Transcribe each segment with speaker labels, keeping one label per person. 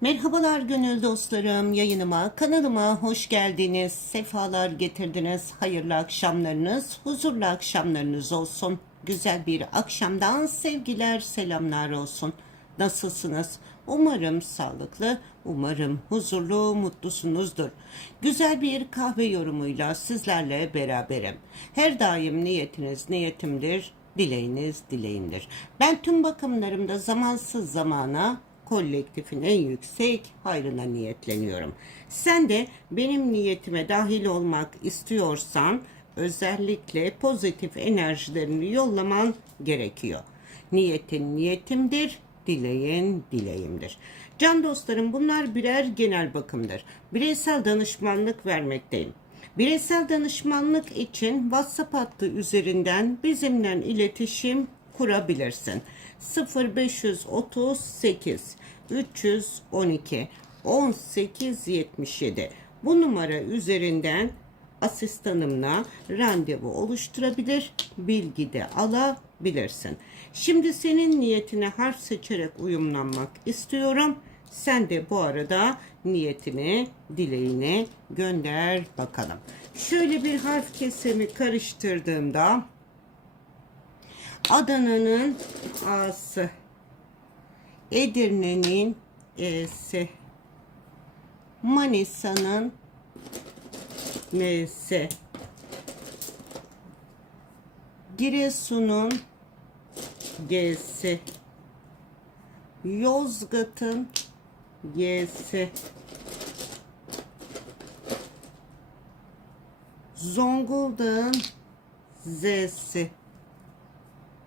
Speaker 1: Merhabalar gönül dostlarım, yayınıma, kanalıma hoş geldiniz. Sefalar getirdiniz. Hayırlı akşamlarınız, huzurlu akşamlarınız olsun. Güzel bir akşamdan sevgiler, selamlar olsun. Nasılsınız? Umarım sağlıklı, umarım huzurlu, mutlusunuzdur. Güzel bir kahve yorumuyla sizlerle beraberim. Her daim niyetiniz niyetimdir, dileğiniz dileğindir. Ben tüm bakımlarımda zamansız zamana kolektifin en yüksek hayrına niyetleniyorum. Sen de benim niyetime dahil olmak istiyorsan özellikle pozitif enerjilerini yollaman gerekiyor. Niyetin niyetimdir, dileğin dileğimdir. Can dostlarım bunlar birer genel bakımdır. Bireysel danışmanlık vermekteyim. Bireysel danışmanlık için WhatsApp hattı üzerinden bizimle iletişim kurabilirsin. 0538 312 1877 bu numara üzerinden asistanımla randevu oluşturabilir, bilgi de alabilirsin. Şimdi senin niyetine harf seçerek uyumlanmak istiyorum. Sen de bu arada niyetini, dileğini gönder bakalım. Şöyle bir harf kesimi karıştırdığımda Adana'nın A'sı, Edirne'nin E'si, Manisa'nın M'si, Giresun'un G'si, Yozgat'ın Y'si, Zonguldak'ın Z'si,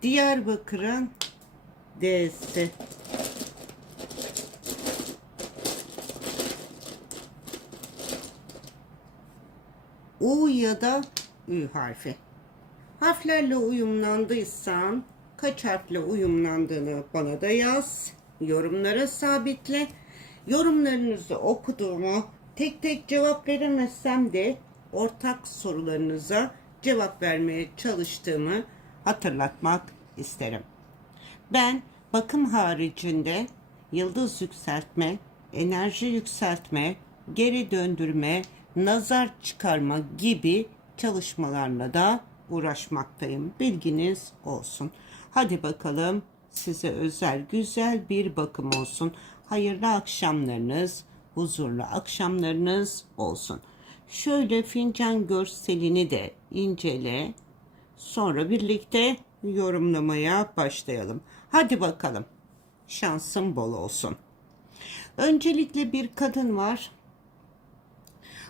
Speaker 1: Diyarbakır'ın D'si. U ya da Ü harfi. Harflerle uyumlandıysan kaç harfle uyumlandığını bana da yaz. Yorumlara sabitle. Yorumlarınızı okuduğumu tek tek cevap veremezsem de ortak sorularınıza cevap vermeye çalıştığımı hatırlatmak isterim. Ben bakım haricinde yıldız yükseltme, enerji yükseltme, geri döndürme, nazar çıkarma gibi çalışmalarla da uğraşmaktayım. Bilginiz olsun. Hadi bakalım size özel güzel bir bakım olsun. Hayırlı akşamlarınız, huzurlu akşamlarınız olsun. Şöyle fincan görselini de incele. Sonra birlikte yorumlamaya başlayalım. Hadi bakalım. Şansın bol olsun. Öncelikle bir kadın var.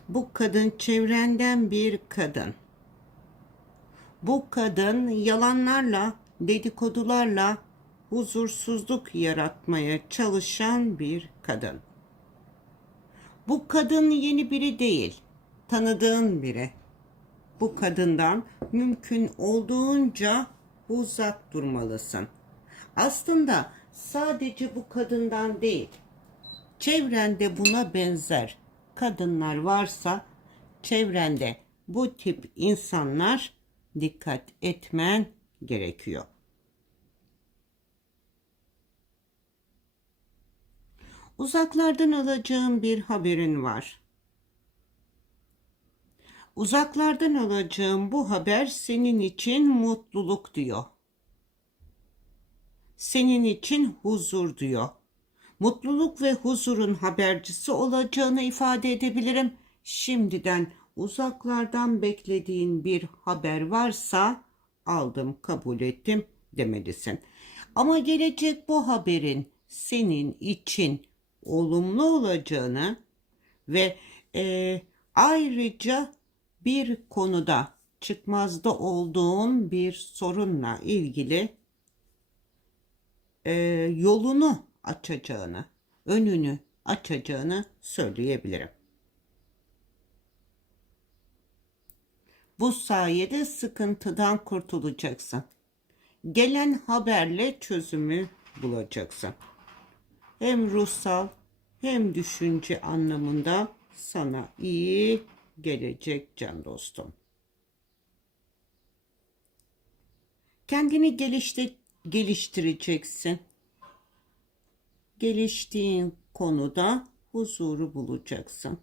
Speaker 1: Bu kadın çevrenden bir kadın. Bu kadın yalanlarla, dedikodularla huzursuzluk yaratmaya çalışan bir kadın. Bu kadın yeni biri değil, tanıdığın biri. Bu kadından mümkün olduğunca uzak durmalısın. Aslında sadece bu kadından değil, çevrende buna benzer kadınlar varsa çevrende bu tip insanlar dikkat etmen gerekiyor. Uzaklardan alacağım bir haberin var. Uzaklardan alacağım bu haber senin için mutluluk diyor. Senin için huzur diyor. Mutluluk ve huzurun habercisi olacağını ifade edebilirim. Şimdiden uzaklardan beklediğin bir haber varsa aldım, kabul ettim demelisin. Ama gelecek bu haberin senin için olumlu olacağını ve e, ayrıca bir konuda çıkmazda olduğun bir sorunla ilgili e, yolunu açacağını, önünü açacağını söyleyebilirim. Bu sayede sıkıntıdan kurtulacaksın. Gelen haberle çözümü bulacaksın. Hem ruhsal hem düşünce anlamında sana iyi gelecek can dostum. Kendini geliştir geliştireceksin. Geliştiğin konuda huzuru bulacaksın.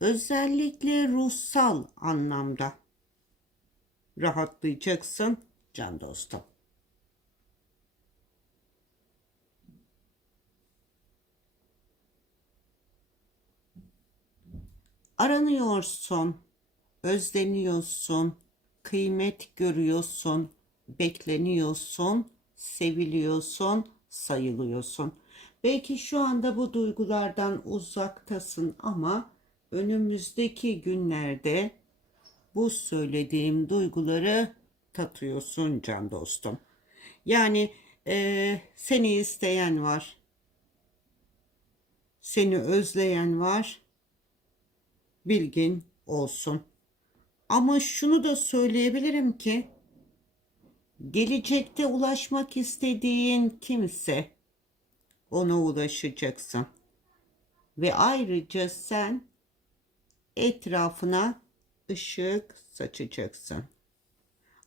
Speaker 1: Özellikle ruhsal anlamda rahatlayacaksın can dostum. Aranıyorsun, özleniyorsun, kıymet görüyorsun, bekleniyorsun, seviliyorsun, sayılıyorsun. Belki şu anda bu duygulardan uzaktasın ama önümüzdeki günlerde bu söylediğim duyguları tatıyorsun can dostum. Yani eee, seni isteyen var, seni özleyen var, bilgin olsun. Ama şunu da söyleyebilirim ki gelecekte ulaşmak istediğin kimse ona ulaşacaksın. Ve ayrıca sen etrafına ışık saçacaksın.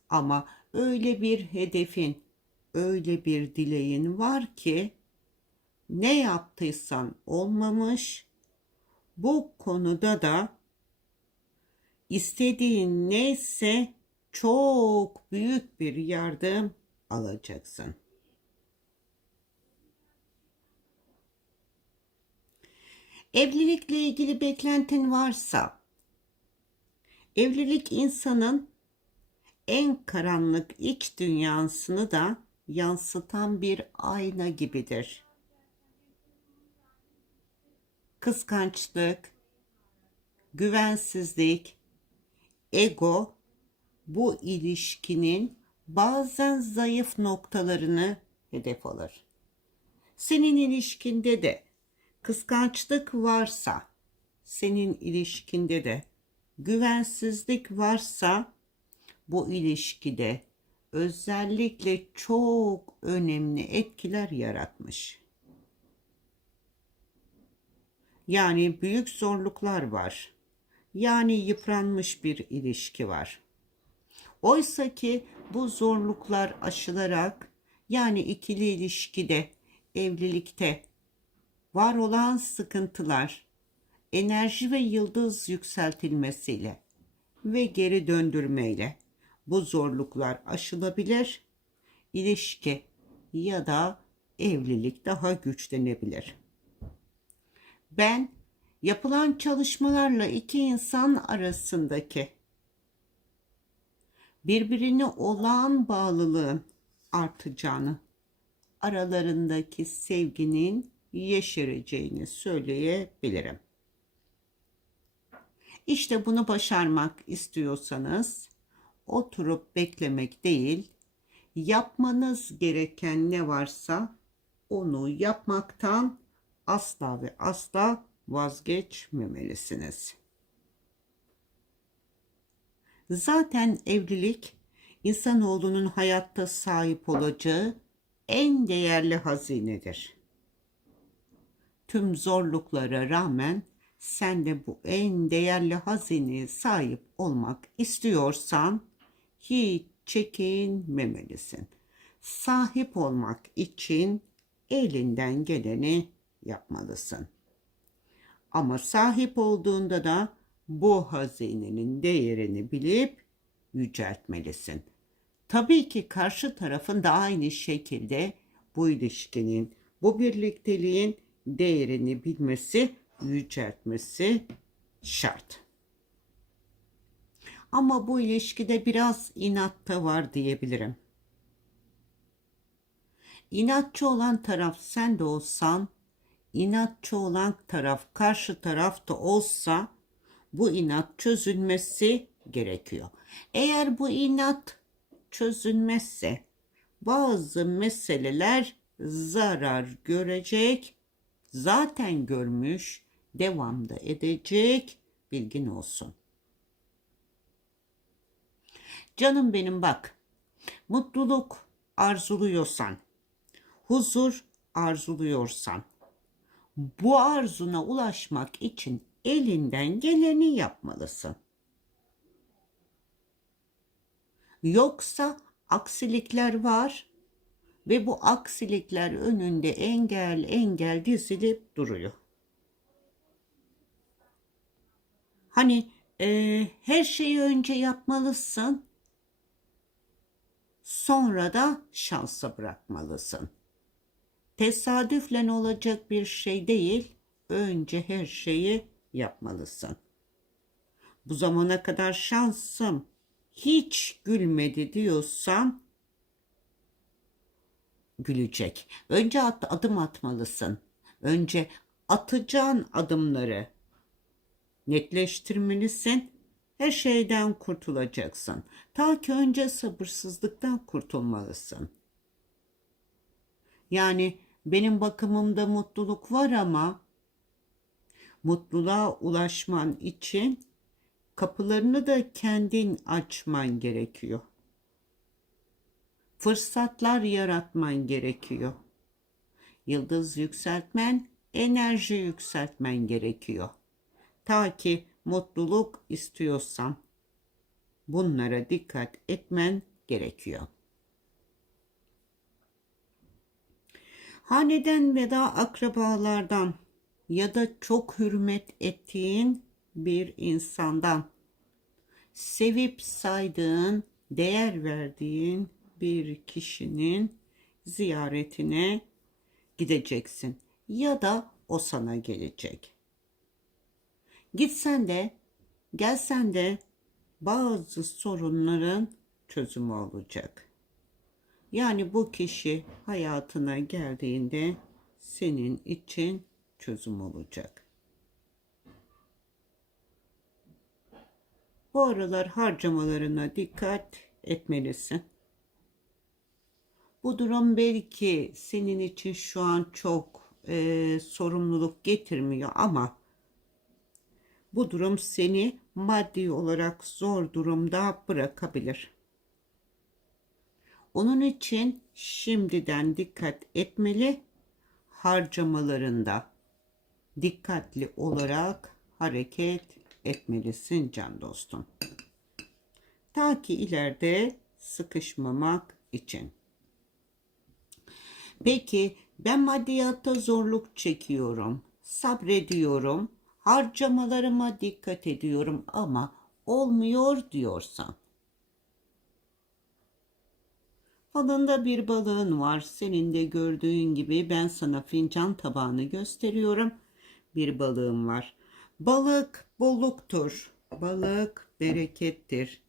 Speaker 1: Ama öyle bir hedefin, öyle bir dileğin var ki ne yaptıysan olmamış. Bu konuda da istediğin neyse çok büyük bir yardım alacaksın. Evlilikle ilgili beklentin varsa, evlilik insanın en karanlık iç dünyasını da yansıtan bir ayna gibidir. Kıskançlık, güvensizlik, ego bu ilişkinin bazen zayıf noktalarını hedef alır. Senin ilişkinde de kıskançlık varsa, senin ilişkinde de güvensizlik varsa bu ilişkide özellikle çok önemli etkiler yaratmış. Yani büyük zorluklar var. Yani yıpranmış bir ilişki var. Oysa ki bu zorluklar aşılarak yani ikili ilişkide, evlilikte var olan sıkıntılar enerji ve yıldız yükseltilmesiyle ve geri döndürmeyle bu zorluklar aşılabilir. ilişki ya da evlilik daha güçlenebilir. Ben yapılan çalışmalarla iki insan arasındaki birbirine olan bağlılığın artacağını, aralarındaki sevginin yeşereceğini söyleyebilirim. İşte bunu başarmak istiyorsanız oturup beklemek değil, yapmanız gereken ne varsa onu yapmaktan asla ve asla vazgeçmemelisiniz. Zaten evlilik insanoğlunun hayatta sahip olacağı en değerli hazinedir. Tüm zorluklara rağmen sen de bu en değerli hazineye sahip olmak istiyorsan hiç çekinmemelisin. Sahip olmak için elinden geleni yapmalısın. Ama sahip olduğunda da bu hazinenin değerini bilip yüceltmelisin. Tabii ki karşı tarafın da aynı şekilde bu ilişkinin, bu birlikteliğin değerini bilmesi, yüceltmesi şart. Ama bu ilişkide biraz inat da var diyebilirim. İnatçı olan taraf sen de olsan, inatçı olan taraf karşı tarafta olsa bu inat çözülmesi gerekiyor. Eğer bu inat çözülmezse bazı meseleler zarar görecek, zaten görmüş, devamda edecek bilgin olsun. Canım benim bak, mutluluk arzuluyorsan, huzur arzuluyorsan, bu arzuna ulaşmak için elinden geleni yapmalısın. Yoksa aksilikler var, Ve bu aksilikler önünde engel engel dizilip duruyor. Hani e, her şeyi önce yapmalısın. Sonra da şansa bırakmalısın. Tesadüfle olacak bir şey değil. Önce her şeyi yapmalısın. Bu zamana kadar şansım hiç gülmedi diyorsan gülecek. Önce at, adım atmalısın. Önce atacağın adımları netleştirmelisin. Her şeyden kurtulacaksın. Ta ki önce sabırsızlıktan kurtulmalısın. Yani benim bakımımda mutluluk var ama mutluluğa ulaşman için kapılarını da kendin açman gerekiyor. Fırsatlar yaratman gerekiyor. Yıldız yükseltmen, enerji yükseltmen gerekiyor. Ta ki mutluluk istiyorsan bunlara dikkat etmen gerekiyor. Haneden ve da akrabalardan ya da çok hürmet ettiğin bir insandan sevip saydığın, değer verdiğin bir kişinin ziyaretine gideceksin ya da o sana gelecek. Gitsen de gelsen de bazı sorunların çözümü olacak. Yani bu kişi hayatına geldiğinde senin için çözüm olacak. Bu aralar harcamalarına dikkat etmelisin. Bu durum belki senin için şu an çok e, sorumluluk getirmiyor ama bu durum seni maddi olarak zor durumda bırakabilir. Onun için şimdiden dikkat etmeli, harcamalarında dikkatli olarak hareket etmelisin can dostum. Ta ki ileride sıkışmamak için. Peki ben maddiyatta zorluk çekiyorum, sabrediyorum, harcamalarıma dikkat ediyorum ama olmuyor diyorsan. Falında bir balığın var. Senin de gördüğün gibi ben sana fincan tabağını gösteriyorum. Bir balığım var. Balık bolluktur. Balık berekettir.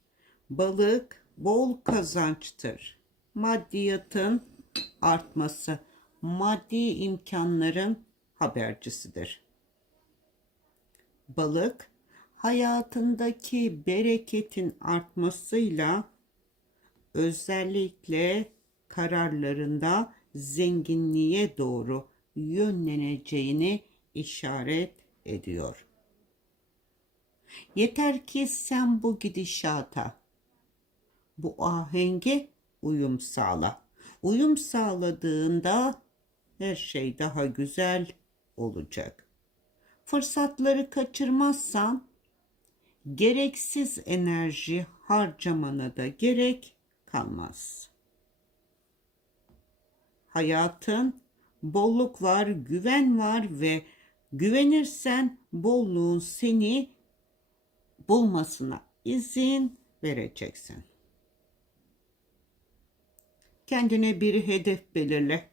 Speaker 1: Balık bol kazançtır. Maddiyatın artması, maddi imkanların habercisidir. Balık hayatındaki bereketin artmasıyla özellikle kararlarında zenginliğe doğru yönleneceğini işaret ediyor. Yeter ki sen bu gidişata, bu ahenge uyum sağla. Uyum sağladığında her şey daha güzel olacak. Fırsatları kaçırmazsan gereksiz enerji harcamana da gerek kalmaz. Hayatın bolluk var, güven var ve güvenirsen bolluğun seni bulmasına izin vereceksin. Kendine bir hedef belirle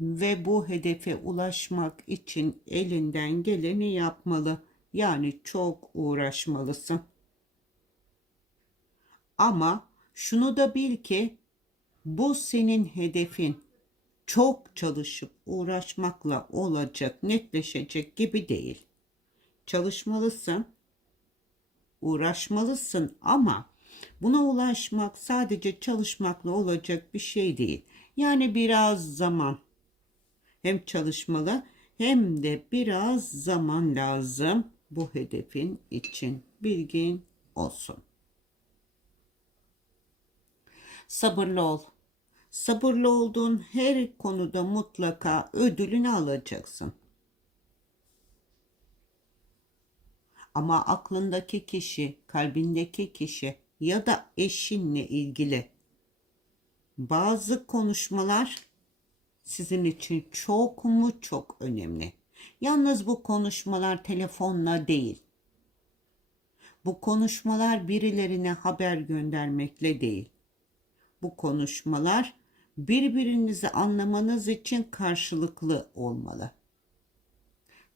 Speaker 1: ve bu hedefe ulaşmak için elinden geleni yapmalı. Yani çok uğraşmalısın. Ama şunu da bil ki bu senin hedefin çok çalışıp uğraşmakla olacak, netleşecek gibi değil. Çalışmalısın, uğraşmalısın ama buna ulaşmak sadece çalışmakla olacak bir şey değil. Yani biraz zaman hem çalışmalı hem de biraz zaman lazım bu hedefin için. Bilgin olsun. Sabırlı ol. Sabırlı olduğun her konuda mutlaka ödülünü alacaksın. Ama aklındaki kişi, kalbindeki kişi ya da eşinle ilgili bazı konuşmalar sizin için çok mu çok önemli. Yalnız bu konuşmalar telefonla değil. Bu konuşmalar birilerine haber göndermekle değil. Bu konuşmalar birbirinizi anlamanız için karşılıklı olmalı.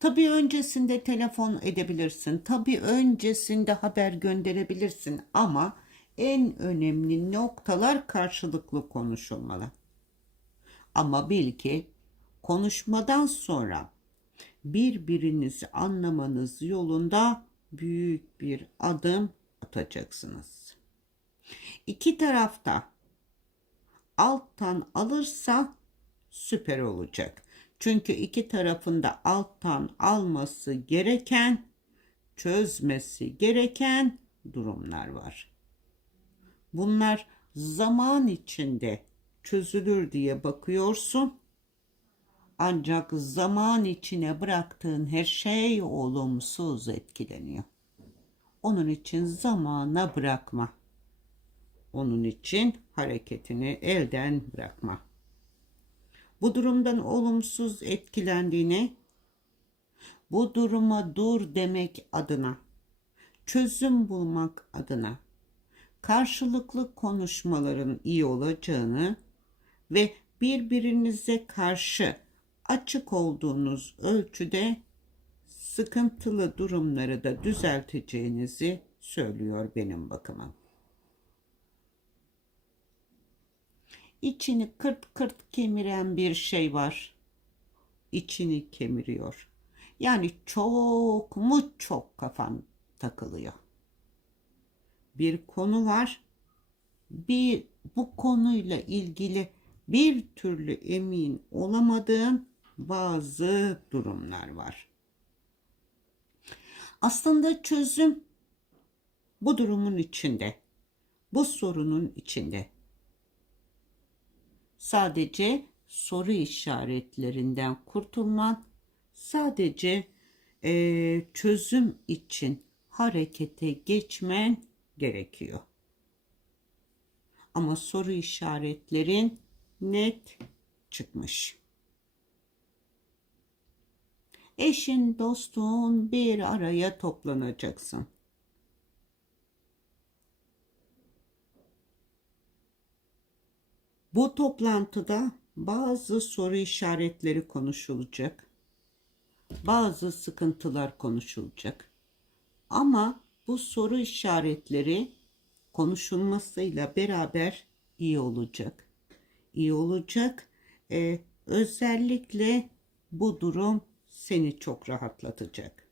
Speaker 1: Tabii öncesinde telefon edebilirsin. Tabii öncesinde haber gönderebilirsin ama en önemli noktalar karşılıklı konuşulmalı. Ama bil ki konuşmadan sonra birbirinizi anlamanız yolunda büyük bir adım atacaksınız. İki tarafta alttan alırsa süper olacak. Çünkü iki tarafında alttan alması gereken, çözmesi gereken durumlar var. Bunlar zaman içinde çözülür diye bakıyorsun. Ancak zaman içine bıraktığın her şey olumsuz etkileniyor. Onun için zamana bırakma. Onun için hareketini elden bırakma. Bu durumdan olumsuz etkilendiğini, bu duruma dur demek adına, çözüm bulmak adına, karşılıklı konuşmaların iyi olacağını ve birbirinize karşı açık olduğunuz ölçüde sıkıntılı durumları da düzelteceğinizi söylüyor benim bakımım. İçini kırt kırt kemiren bir şey var. İçini kemiriyor. Yani çok mu çok kafan takılıyor. Bir konu var. Bir bu konuyla ilgili bir türlü emin olamadığın bazı durumlar var. Aslında çözüm bu durumun içinde. Bu sorunun içinde. Sadece soru işaretlerinden kurtulman, sadece eee, çözüm için harekete geçmen gerekiyor. Ama soru işaretlerin net çıkmış. Eşin, dostun bir araya toplanacaksın. Bu toplantıda bazı soru işaretleri konuşulacak. Bazı sıkıntılar konuşulacak. Ama bu soru işaretleri konuşulmasıyla beraber iyi olacak. İyi olacak. Ee, özellikle bu durum seni çok rahatlatacak.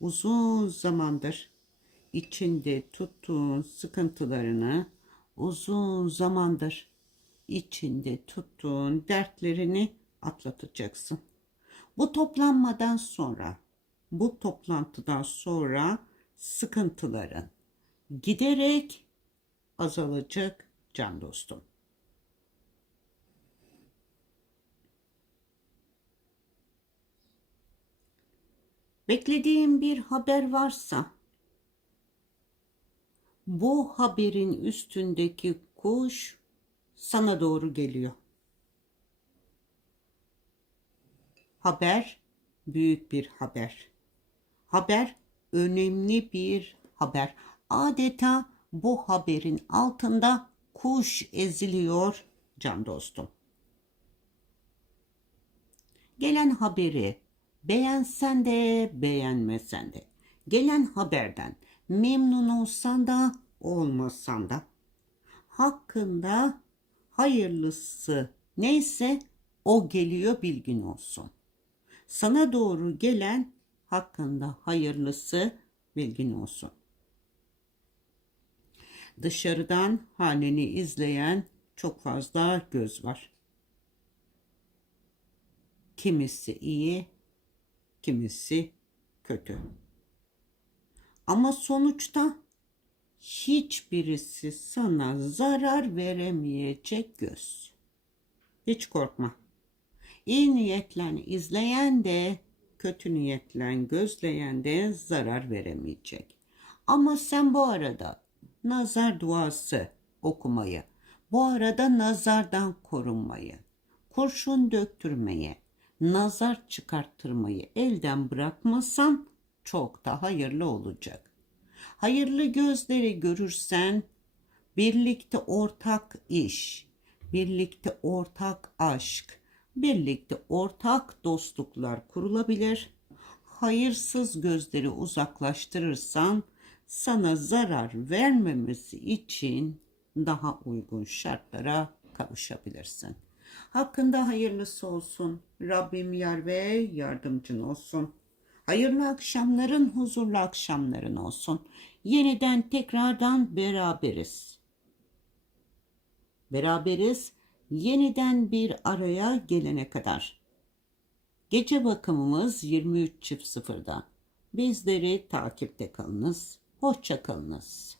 Speaker 1: Uzun zamandır içinde tuttuğun sıkıntılarını, uzun zamandır içinde tuttuğun dertlerini atlatacaksın. Bu toplanmadan sonra, bu toplantıdan sonra sıkıntıların giderek azalacak can dostum. Beklediğin bir haber varsa bu haberin üstündeki kuş sana doğru geliyor. Haber büyük bir haber. Haber önemli bir haber. Adeta bu haberin altında kuş eziliyor can dostum. Gelen haberi beğensen de beğenmesen de gelen haberden memnun olsan da olmasan da hakkında hayırlısı neyse o geliyor bilgin olsun. Sana doğru gelen hakkında hayırlısı bilgin olsun. Dışarıdan halini izleyen çok fazla göz var. Kimisi iyi, kimisi kötü. Ama sonuçta hiçbirisi sana zarar veremeyecek göz. Hiç korkma. İyi niyetle izleyen de kötü niyetle gözleyen de zarar veremeyecek. Ama sen bu arada nazar duası okumayı. Bu arada nazardan korunmayı, kurşun döktürmeyi, nazar çıkarttırmayı elden bırakmasan çok da hayırlı olacak. Hayırlı gözleri görürsen birlikte ortak iş, birlikte ortak aşk, birlikte ortak dostluklar kurulabilir. Hayırsız gözleri uzaklaştırırsan sana zarar vermemesi için daha uygun şartlara kavuşabilirsin. Hakkında hayırlısı olsun. Rabbim yar ve yardımcın olsun. Hayırlı akşamların, huzurlu akşamların olsun. Yeniden tekrardan beraberiz. Beraberiz yeniden bir araya gelene kadar. Gece bakımımız 23.00'da. Bizleri takipte kalınız. Hoşça kalınız.